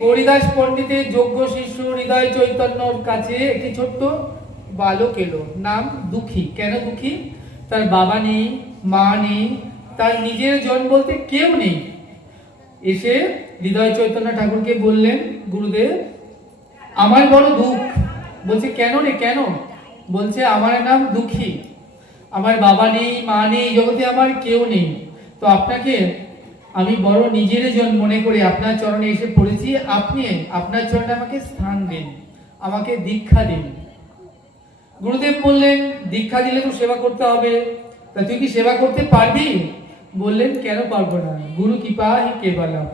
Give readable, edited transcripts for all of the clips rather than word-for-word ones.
হরিদাস পণ্ডিতের যোগ্য শিষ্য হৃদয় চৈতন্যর কাছে একটি ছোট্ট বালক এলো, নাম দুঃখী। কেন দুঃখী? তার বাবা নেই, মা নেই, তার নিজের জন বলতে কেউ নেই। এসে হৃদয় চৈতন্য ঠাকুরকে বললেন, গুরুদেব আমার বড় দুঃখ। বলছে কেন রে, কেন? বলছে আমার নাম দুঃখী, আমার বাবা নেই, মা নেই, জগতে আমার কেউ নেই। তো আপনাকে আমি বড় নিজের জন মনে করে আপনার চরণে এসে পড়েছি। আপনি আপনার চরণে আমাকে স্থান দিন, আমাকে দীক্ষা দিন। গুরুদেব বললেন, দীক্ষা দিলে তো সেবা করতে হবে, তা তুই কি সেবা করতে পারবি? বললেন, কেন পারবো না, গুরু কৃপা হি কেবলম,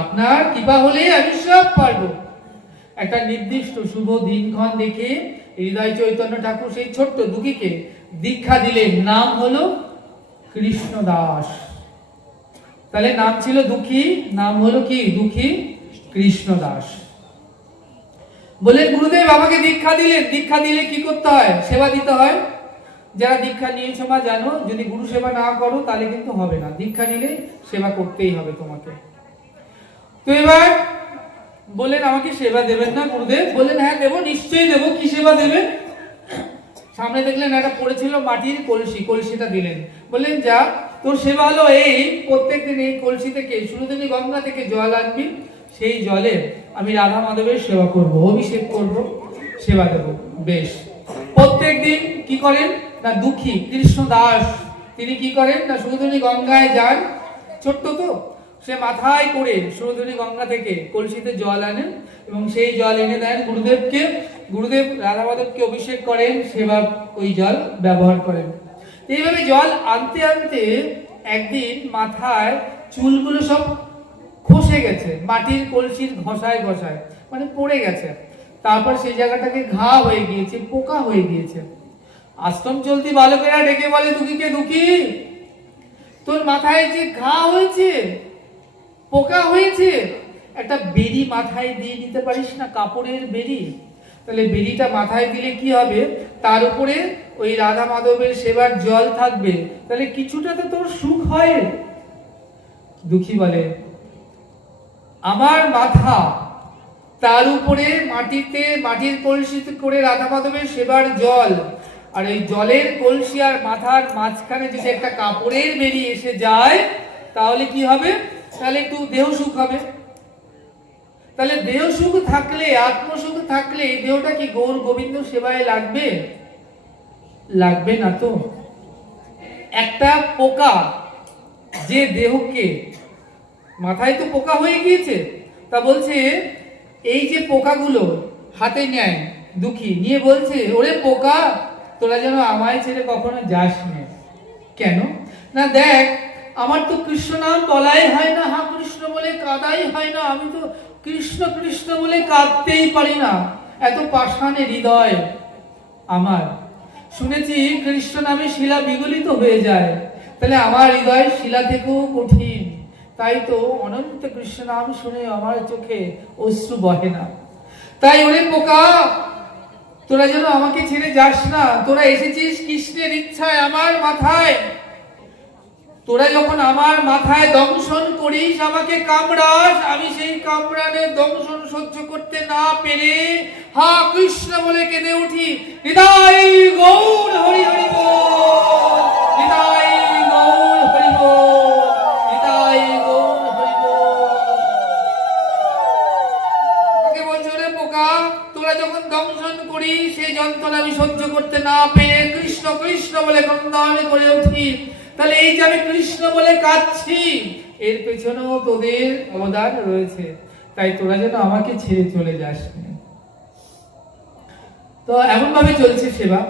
আপনার কৃপা হলে আমি সব পারবো। একটা নির্দিষ্ট শুভ দিনক্ষণ দেখে হৃদয় চৈতন্য ঠাকুর সেই ছোট্ট দুঃখীকে দীক্ষা দিলেন। নাম হলো কৃষ্ণদাস। তাহলে নাম ছিল দুঃখী, নাম হলো কি? দুঃখী কৃষ্ণদাস। বললেন, গুরুদেব আমাকে দীক্ষা দিলেন, দীক্ষা দিলে কি করতে হয়? সেবা দিতে হয়। যারা দীক্ষা নিয়েছো মা জানো, যদি গুরু সেবা না করো তাহলে কিন্তু হবে না। দীক্ষা নিলে সেবা করতেই হবে তোমাকে। তো এবার বললেন, আমাকে সেবা দেবেন না গুরুদেব? বললেন, হ্যাঁ দেবো, নিশ্চয়ই দেবো। কি সেবা দেবেন? সামনে দেখলেন একটা পড়েছিল মাটির কলসি, কলসিটা দিলেন। বললেন, যা তোর সেবা হলো এই, প্রত্যেকদিন এই কলসি থেকে সুরধনী গঙ্গা থেকে জল আনবি, সেই জলে আমি রাধা মাধবের সেবা করব, অভিষেক করব, সেবা দেব। বেশ। প্রত্যেকদিন কি করেন না, দুঃখী কৃষ্ণ দাস তিনি কি করেন না, সুরধনী গঙ্গায় যান। ছোট্ট তো, সে মাথায় করে সুরধনী গঙ্গা থেকে কলসিতে জল আনেন এবং সেই জল এনে দেন গুরুদেবকে। গুরুদেব রাধা মাধবকে অভিষেক করেন, সেবা ওই জল ব্যবহার করেন। এইভাবে জল আনতে আনতে একদিন মাথায় চুলগুলো সব খসে গেছে, মাটির কলসির ঘষায় ঘষায়, মানে পড়ে গেছে। তারপর সেই জায়গাটাকে ঘা হয়ে গিয়েছে, পোকা হয়ে গিয়েছে। আশ্রম চলতি বালকেরা ডেকে বলে, দুঃখীকে, দুঃখী তোর মাথায় যে ঘা হয়েছে, পোকা হয়েছে, একটা বেরি মাথায় দিয়ে দিতে পারিস না, কাপড়ের বেরি? তাহলে বেরিটা মাথায় দিলে কি হবে, তার উপরে ওই রাধা মাধবের সেবার জল থাকবে, তাহলে কিছুটা তো তোর সুখ হয়। দুঃখী বলে, আমার মাথা, তার উপরে মাটিতে মাটির কলসিতে করে রাধা মাধবের সেবার জল, আর এই জলের কলসি আর মাথার মাঝখানে যদি একটা কাপড়ের বেরি এসে যায়, তাহলে কি হবে? তাহলে একটু দেহ সুখ হবে। তাহলে দেহ সুখ থাকলে, আত্মসুখ থাকলে দেহটা কি গৌর গোবিন্দ সেবায় লাগবে? লাগবে না তো। একটা পোকা যে দেহকে, মাথায় তো পোকা হয়ে গিয়েছে, তা বলছে এই যে পোকাগুলো হাতে নেয় দুঃখী, নিয়ে বলছে, ওরে পোকা তোরা যেন আমায় ছেড়ে কখনো যাস না। কেন না, দেখ আমার তো কৃষ্ণ নাম বলাই হয় না, হা কৃষ্ণ বলে কাঁদাই হয় না, আমি তো কৃষ্ণ কৃষ্ণ বলে কাঁদতেই পারি না, এত পাষাণে হৃদয় আমার। শুনেছি কৃষ্ণ নামে শিলা বিগলিত হয়ে যায়, তাহলে আমার হৃদয় শিলা থেকেও কঠিন, তাই তো অনন্ত কৃষ্ণ নাম শুনে আমার চোখে অশ্রু বহে না। তাই ওরে পোকা তোরা যেন আমাকে ছেড়ে যাস না, তোরা এসেছিস কৃষ্ণের ইচ্ছায় আমার মাথায়, তোরা যখন আমার মাথায় দংশন করিস, আমাকে কামড়াস, আমি সেই কামড়ানের দংশন সহ্য করতে না পেরে হা কৃষ্ণ বলে কেঁদে উঠি, হৃদয় গৌর হরি হরি বল, হৃদয় গৌর হরি বল, হৃদয় গৌর হরি বল। তোকে বলছে, রে পোকা তোরা যখন দংশন করিস, সেই যন্ত্রণা আমি সহ্য করতে না পেরে কৃষ্ণ কৃষ্ণ বলে ক্রন্দন করে উঠি, তাহলে এই যে আমি কৃষ্ণ বলে কাঁদছি, এর পেছনেও তোদের অবদান রয়েছে, তাই তোরা যেন আমাকে ছেড়ে চলে যাস না। তো এমন ভাবে চলছে সেবা।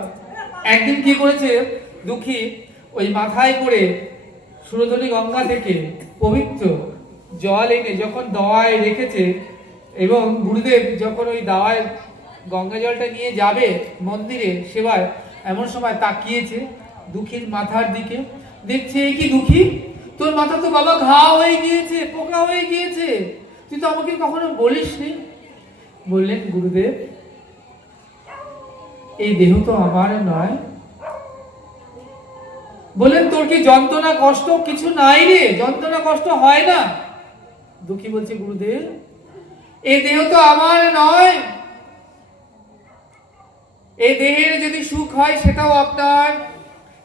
একদিন কি করেছে দুঃখী, ওই মাথায় করে সুরধনী গঙ্গা থেকে পবিত্র জল এনে যখন দাওয়ায় রেখেছে, এবং গুরুদেব যখন ওই দাওয়ায় গঙ্গা জলটা নিয়ে যাবে মন্দিরে সেবায়, এমন সময় তাকিয়েছে দুঃখীর মাথার দিকে, দেখছে কি দুঃখী, তোর মাথা তো বাবা ঘা হয়ে গিয়েছে, পোকা হয়ে গিয়েছে, তুই তো আমাকে কখনো বলিসনি। বললেন, গুরুদেব এই দেহ তো আমার নয়। বললেন, তোর কি যন্ত্রণা কষ্ট কিছু নাই রে? যন্ত্রণা কষ্ট হয় না? দুঃখী বলছে, গুরুদেব এই দেহ তো আমার নয়, এই দেহের যদি সুখ হয় সেটাও আপনার,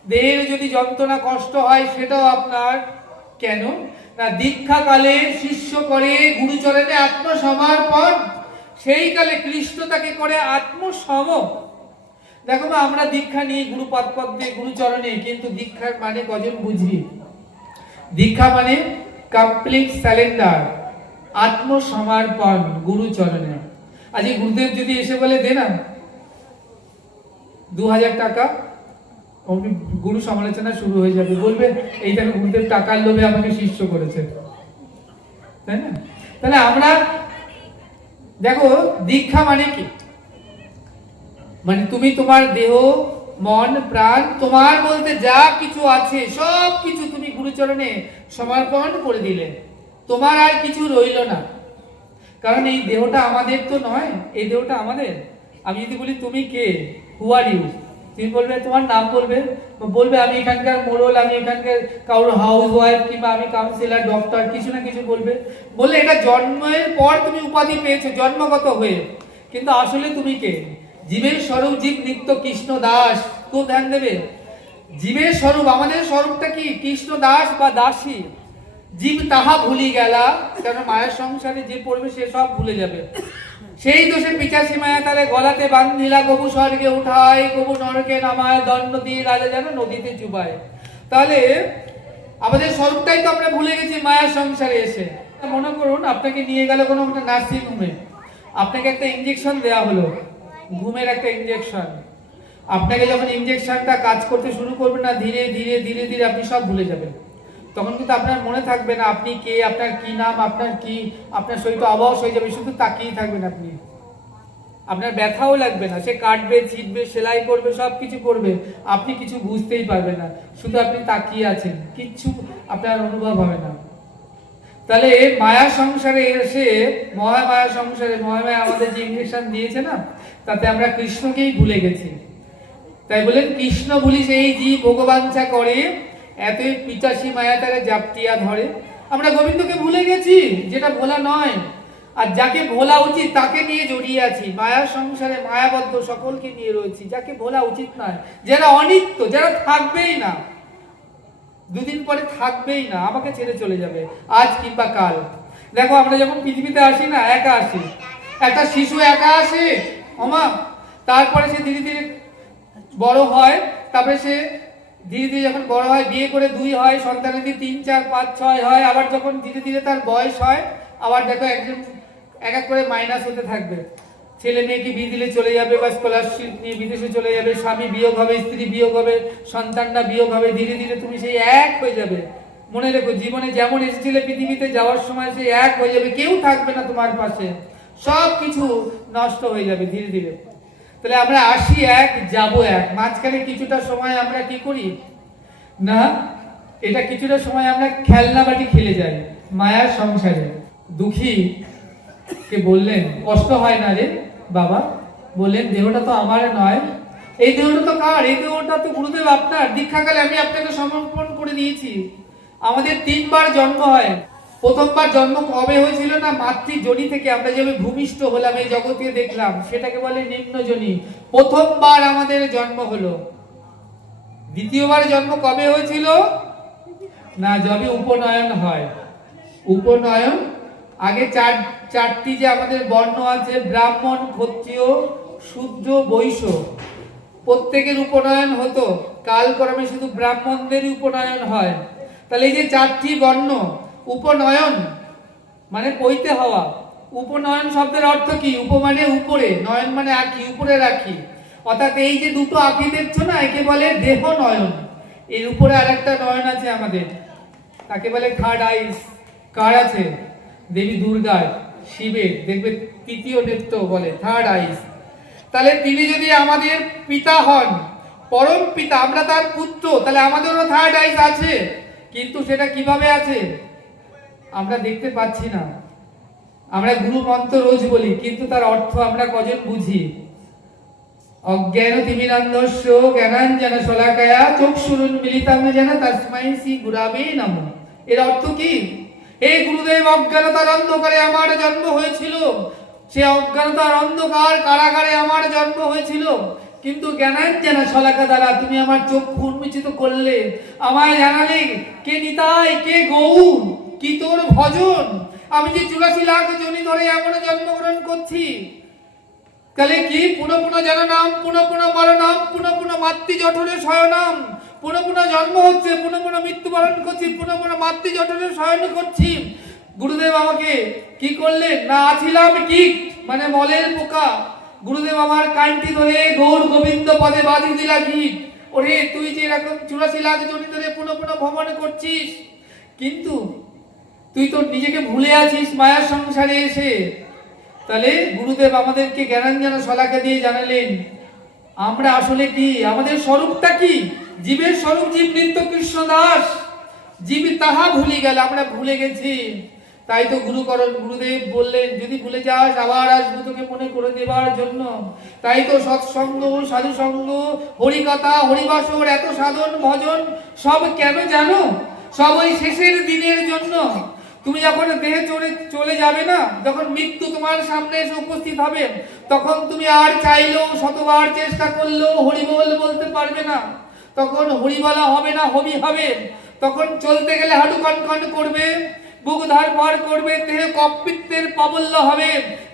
দেহের যদি যন্ত্রণা কষ্ট হয় সেটাও আপনার। কেন না দীক্ষা কালে শিষ্য করে গুরুচরণে আত্মসমর্পণ, সেই কালে কৃষ্ণ তাকে করে আত্মসম। দেখো আমরা দীক্ষা নিয়ে গুরুপাদ পদ্মে গুরুচরণে, কিন্তু দীক্ষার মানে কজন বুঝি? দীক্ষা মানে কমপ্লিট সারেন্ডার, আত্মসমর্পণ গুরুচরণে। আজ গুরুদেব যদি এসে বলে দে না 2000 টাকা, গুরু সমালোচনা শুরু হয়ে যাবে, বলবে এই দেখো গুরুদেব টাকার লোভে আমাকে শিষ্য করেছে, তাই না? তাহলে আমরা দেখো দীক্ষা মানে কি, মানে তুমি তোমার দেহ মন প্রাণ তোমার বলতে যা কিছু আছে সব কিছু তুমি গুরুচরণে সমর্পণ করে দিলে, তোমার আর কিছু রইল না। কারণ এই দেহটা আমাদের তো নয়, এই দেহটা আমাদের। আমি যদি বলি তুমি কে, হু আর ইউ, তুমি বলবে তোমার নাম বলবে, বলবে আমি এখানকার মোড়ল, আমি এখানকার কারোর হাউস ওয়াইফ, কিংবা আমি কাউন্সিলর, ডক্টর, কিছু না কিছু বলবে। বললে এটা জন্মের পর তুমি উপাধি পেয়েছো জন্মগত হয়ে, কিন্তু আসলে তুমি কে? জীবের স্বরূপ জীব নিত্য কৃষ্ণ দাস। খুব ধ্যান দেবে, জীবের স্বরূপ, আমাদের স্বরূপটা কি? কৃষ্ণ দাস বা দাসী। জীব তাহা ভুলি গেলা, কেন মায়ের সংসারে যে পড়বে সে সব ভুলে যাবে। সেই দোষে পিচাসী মায়া তারে গলাতে বান্ধিলা, কবু স্বর্গে উঠায় কবু নরকে নামায়, দণ্ড দিয়ে রাজা যেন নদীতে চুবায়। তাহলে আমাদের স্বরূপটাই তো আমরা ভুলে গেছি মায়ের সংসারে এসে। মনে করুন আপনাকে নিয়ে গেল কোনো একটা নার্সিং হোমে, আপনাকে একটা ইঞ্জেকশন দেওয়া হলো, ঘুমের একটা ইঞ্জেকশন। আপনাকে যখন ইঞ্জেকশনটা কাজ করতে শুরু করবে না, ধীরে ধীরে ধীরে ধীরে আপনি সব ভুলে যাবেন। তখন কিন্তু আপনার মনে থাকবে না আপনি কে, আপনার কি নাম, আপনার কি, আপনার শরীর অবশ হয়ে যাবে, শুধু তাকিয়ে থাকবেন আপনি। আপনার ব্যথাও লাগবে না, সে কাটবে, ছিটবে, সেলাই করবে, সব কিছু করবে, আপনি কিছু বুঝতেই পারবেন না, শুধু আপনি তাকিয়ে আছেন, কিচ্ছু আপনার অনুভব হবে না। তাহলে মায়া সংসারে এসে, মহামায়া সংসারে, মহামায়া আমাদের যে ইঞ্জেকশন দিয়েছে না, তাতে আমরা কৃষ্ণকেই ভুলে গেছি। তাই বলেন কৃষ্ণ ভুলি সেই জীব ভগবাঞ্ছা করে, এতই পিচাসী মায়া তারা জাপটিয়া ধরে। আমরা গোবিন্দকে ভুলে গেছি, যেটা ভোলা নয়, আর যাকে ভোলা উচিত তাকে নিয়ে জড়িয়ে আছি। মায়ার সংসারে মায়াবদ্ধ সকলকে নিয়ে রয়েছি, যাকে ভোলা উচিত নয়, যারা অনিত্য, যারা থাকবেই না, দুদিন পরে থাকবেই না, আমাকে ছেড়ে চলে যাবে আজ কিংবা কাল। দেখো আমরা যখন পৃথিবীতে আসি না, একা আসি, একটা শিশু একা আসে ওমা, তারপরে সে ধীরে ধীরে বড় হয়, তারপরে সে ধীরে ধীরে যখন বড় হয়, বিয়ে করে 2 হয়, সন্তানাদি 3, 4, 5, 6 হয়, আবার যখন ধীরে ধীরে তার বয়স হয়, আবার দেখো একজন এক এক করে মাইনাস হতে থাকবে। ছেলে মেয়েকে বিয়ে দিলে চলে যাবে, বা স্কলারশিপ নিয়ে বিদেশে চলে যাবে, স্বামী বিয়োগ হবে, স্ত্রী বিয়োগ হবে, সন্তানরা বিয়োগ হবে, ধীরে ধীরে তুমি সেই এক হয়ে যাবে। মনে রেখো, জীবনে যেমন এসেছিলে পৃথিবীতে, যাওয়ার সময় সেই এক হয়ে যাবে, কেউ থাকবে না তোমার পাশে, সব কিছু নষ্ট হয়ে যাবে ধীরে ধীরে। তাহলে আমরা আসি এক, যাব এক, মাঝখানে কিছুটা সময় আমরা কি করি না, এটা কিছুটা সময় আমরা খেলনা বাটি খেলে যাই মায়ার সংসারে। দুঃখী কে বললেন কষ্ট হয় না রে বাবা? বললেন দেহটা তো আমার নয়, এই দেহটা তো কার? এই দেহটা তো গুরুদেব আপনার, দীক্ষাকালে আমি আপনাকে সমর্পণ করে দিয়েছি। আমাদের 3 বার জন্ম হয়। প্রথমবার জন্ম কবে হয়েছিল না, মাতৃজনি থেকে। আমরা যেভাবে ভূমিষ্ঠ হলাম, এই জগতে দেখলাম, সেটাকে বলে নিম্নজনি। প্রথমবার আমাদের জন্ম হলো। দ্বিতীয়বার জন্ম কবে হয়েছিল না, যবে উপনয়ন হয়। উপনয়ন আগে চারটি যে আমাদের বর্ণ আছে, ব্রাহ্মণ, ক্ষত্রিয়, শূদ্র, বৈশ্য, প্রত্যেকের উপনয়ন হতো। কালক্রমে শুধু ব্রাহ্মণদেরই উপনয়ন হয়। তাহলে এই যে 4টি বর্ণ, উপনয়ন মানে পৈতে হওয়া। উপনয়ন শব্দের অর্থ কি? উপ মানে উপরে, নয়ন মানে আঁখি, উপরে রাখি। অর্থাৎ এই যে দুটো আঁখি দেখছো না, একে বলে দেহ নয়ন। এর উপরে আরেকটা নয়ন আছে আমাদের, তাকে বলে থার্ড আইস। কার আছে? দেবী দুর্গার, শিবের, দেখবে তৃতীয় নেত্র বলে থার্ড আইস। তাহলে তিনি যদি আমাদের পিতা হন, পরম পিতা, আমরা তার পুত্র, তাহলে আমাদেরও থার্ড আইস আছে। কিন্তু সেটা কিভাবে আছে আমরা দেখতে পাচ্ছি না। আমরা গুরু মন্ত্র রোজ বলি, কিন্তু তার অর্থ আমরা কজন বুঝি? অজ্ঞান তিমিরান্ধস্য জ্ঞানাঞ্জন শলাকায়া চক্ষুরুন্মিলিতাং যেন তস্मै শ্রী গুরবে নমঃ। এর অর্থ কি? হে গুরুদেব, অজ্ঞানতার অন্ধকারে আমার জন্ম হয়েছিল, সে অজ্ঞানতার অন্ধকার কারাগারে আমার জন্ম হয়েছিল, কিন্তু জ্ঞানাঞ্জনা শলাকা দ্বারা তুমি আমার চক্ষু উন্মোচিত করলে, আমায় জানালে কে নিতাই, কে গৌর, কি তোর ভজন। আমি যে 84 লাখ জনি ধরে এমন জন্মগ্রহণ করছি, তাহলে কি পুনঃ পুনঃ জননাম, পুনঃ পুনঃ মরণাম, পুনঃ পুনঃ মাতৃ জঠরে শয়নাম, পুনঃ পুনঃ জন্ম হচ্ছে, পুনঃ পুনঃ মৃত্যুবরণ করছি, পুনঃ পুনঃ মাতৃ জঠরে শয়ন করছি। গুরুদেব আমাকে কি করলেন না, আছিলাম কীট মানে মলের পোকা, গুরুদেব আমার কানটি ধরে গৌর গোবিন্দ পদে বাঁধি দিলা গীত। ওরে তুই যে এরকম 84 লাখ জনি ধরে পুনঃ পুনঃ ভ্রমণ করছিস, কিন্তু তুই তো নিজেকে ভুলে আছিস মায়ার সংসারে এসে। তাহলে গুরুদেব আমাদেরকে জ্ঞানাঞ্জনা শলাকা দিয়ে জানালেন আমরা আসলে কি, আমাদের স্বরূপটা কি। জীবের স্বরূপ জীব নিত্য কৃষ্ণ দাস, জীব তাহা ভুলে গেল, আমরা ভুলে গেছি। তাই তো গুরুদেব বললেন যদি ভুলে যাস আবার আসবো তোকে মনে করে দেবার জন্য। তাই তো সৎসঙ্গ, সাধু সঙ্গ, হরিকথা, হরিবাসর, এত সাধন ভজন সব কেন জানো? সব ওই শেষের দিনের জন্য। তুমি যখন দেহে চলে যাবে না, যখন মৃত্যু তোমার সামনে এসে উপস্থিত হবে, তখন তুমি আর চাইলেও শতবার চেষ্টা করলেও হরিবল বলতে পারবে না। তখন হরি বলা হবে না, হবি হবে। তখন চলতে গেলে হাঁটু কনকন করবে, বুক ধড়ফড় করবে, দেহে কপিত্তের প্রাবল্য হবে,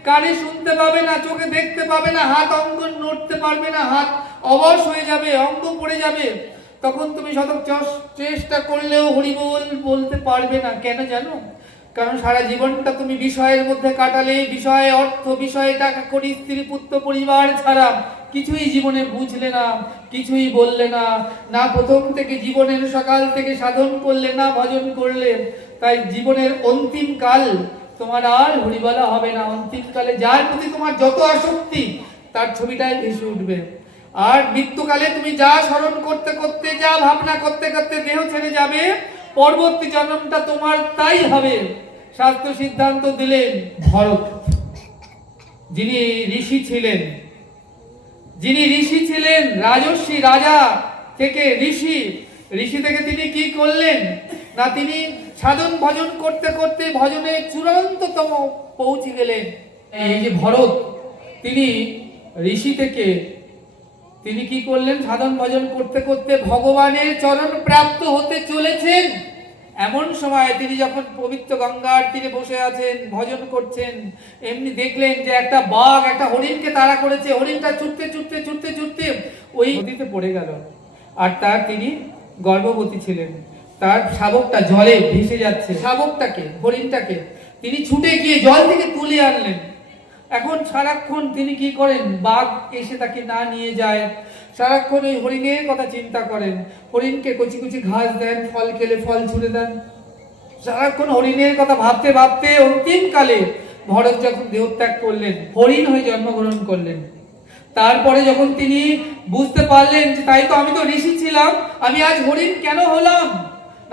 কানে শুনতে পাবে না, চোখে দেখতে পাবে না, হাত অঙ্গ নড়তে পারবে না, হাত অবশ হয়ে যাবে, অঙ্গ পড়ে যাবে। তখন তুমি শত চেষ্টা করলেও হরিবল বলতে পারবে না। কেন জানো? কারণ সারা জীবনটা তুমি বিষয়ের মধ্যে কাটালে, বিষয়ে অর্থ, বিষয়ে টাকা কড়ি, স্ত্রী পুত্র পরিবার ছাড়া কিছুই জীবনে বুঝলে না, কিছুই বললে না, না প্রথম থেকে জীবনের সকাল থেকে সাধন করলে, না ভজন করলে। তাই জীবনের অন্তিম কাল তোমার আর হরিবলা হবে না। অন্তিম কালে যার প্রতি তোমার যত আসক্তি তার ছবিটাই ভেসে উঠবে। আর মৃত্যুকালে তুমি যা স্মরণ করতে করতে, যা ভাবনা করতে করতে দেহ ছেড়ে যাবে, পরবর্তী জন্মটা তোমার তাই হবে। শাস্ত্র সিদ্ধান্ত দিলেন ভরত, যিনি ঋষি ছিলেন, রাজর্ষি, রাজা থেকে ঋষি থেকে তিনি কি করলেন না, তিনি সাধন ভজন করতে করতে ভজনে চূড়ান্ততম পৌঁছে গেলেন। এই যে ভরত, তিনি ঋষি থেকে তিনি কি করলেন, সাধন ভজন করতে করতে ভগবানের চরণ প্রাপ্ত হতে চলেছেন। এমন সময় তিনি যখন পবিত্র গঙ্গার তীরে বসে আছেন, ভজন করছেন, এমনি দেখলেন যে একটা বাঘ একটা হরিণকে তাড়া করেছে। হরিণটা ছুটতে ছুটতে ছুটতে ছুটতে ওই নদীতে পড়ে গেল। আর তিনি গর্ভবতী ছিলেন, তার শাবকটা জলে ভেসে যাচ্ছে, হরিণটাকে তিনি ছুটে গিয়ে জল থেকে তুলে আনলেন। এখন সারাক্ষণ তিনি কি করেন, বাঘ এসে তাকে না নিয়ে যায়, সারাক্ষণ ওই হরিণের কথা চিন্তা করেন। হরিণকে কচি কচি ঘাস দেন, ফল খেলে ফল ছুঁড়ে দেন, সারাক্ষণ হরিণের কথা ভাবতে ভাবতে অন্তিম কালে ভরত যখন দেহত্যাগ করলেন, হরিণ হয়ে জন্মগ্রহণ করলেন। তারপরে যখন তিনি বুঝতে পারলেন যে তাই তো আমি তো ঋষি ছিলাম, আমি আজ হরিণ কেন হলাম,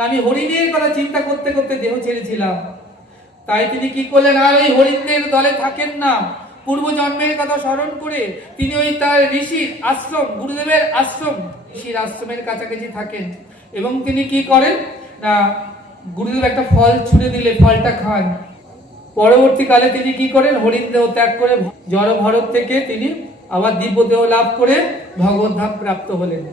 আমি হরিণের কথা চিন্তা করতে করতে দেহ ছেড়েছিলাম। তাই তিনি কি করলেন, আর ওই হরিণদের দলে থাকেন না, পূর্ব জন্মের কথা স্মরণ করে তিনি ওই তার ঋষির আশ্রম, গুরুদেবের আশ্রম, ঋষির আশ্রমের কাছাকাছি থাকেন। এবং তিনি কি করেন না, গুরুদেব একটা ফল ছুঁড়ে দিলে ফলটা খান। পরবর্তীকালে তিনি কি করেন, হরিণ দেহ ত্যাগ করে জড় ভরত থেকে তিনি আবার দিব্য দেহ লাভ করে ভগবত ধাম প্রাপ্ত হলেন।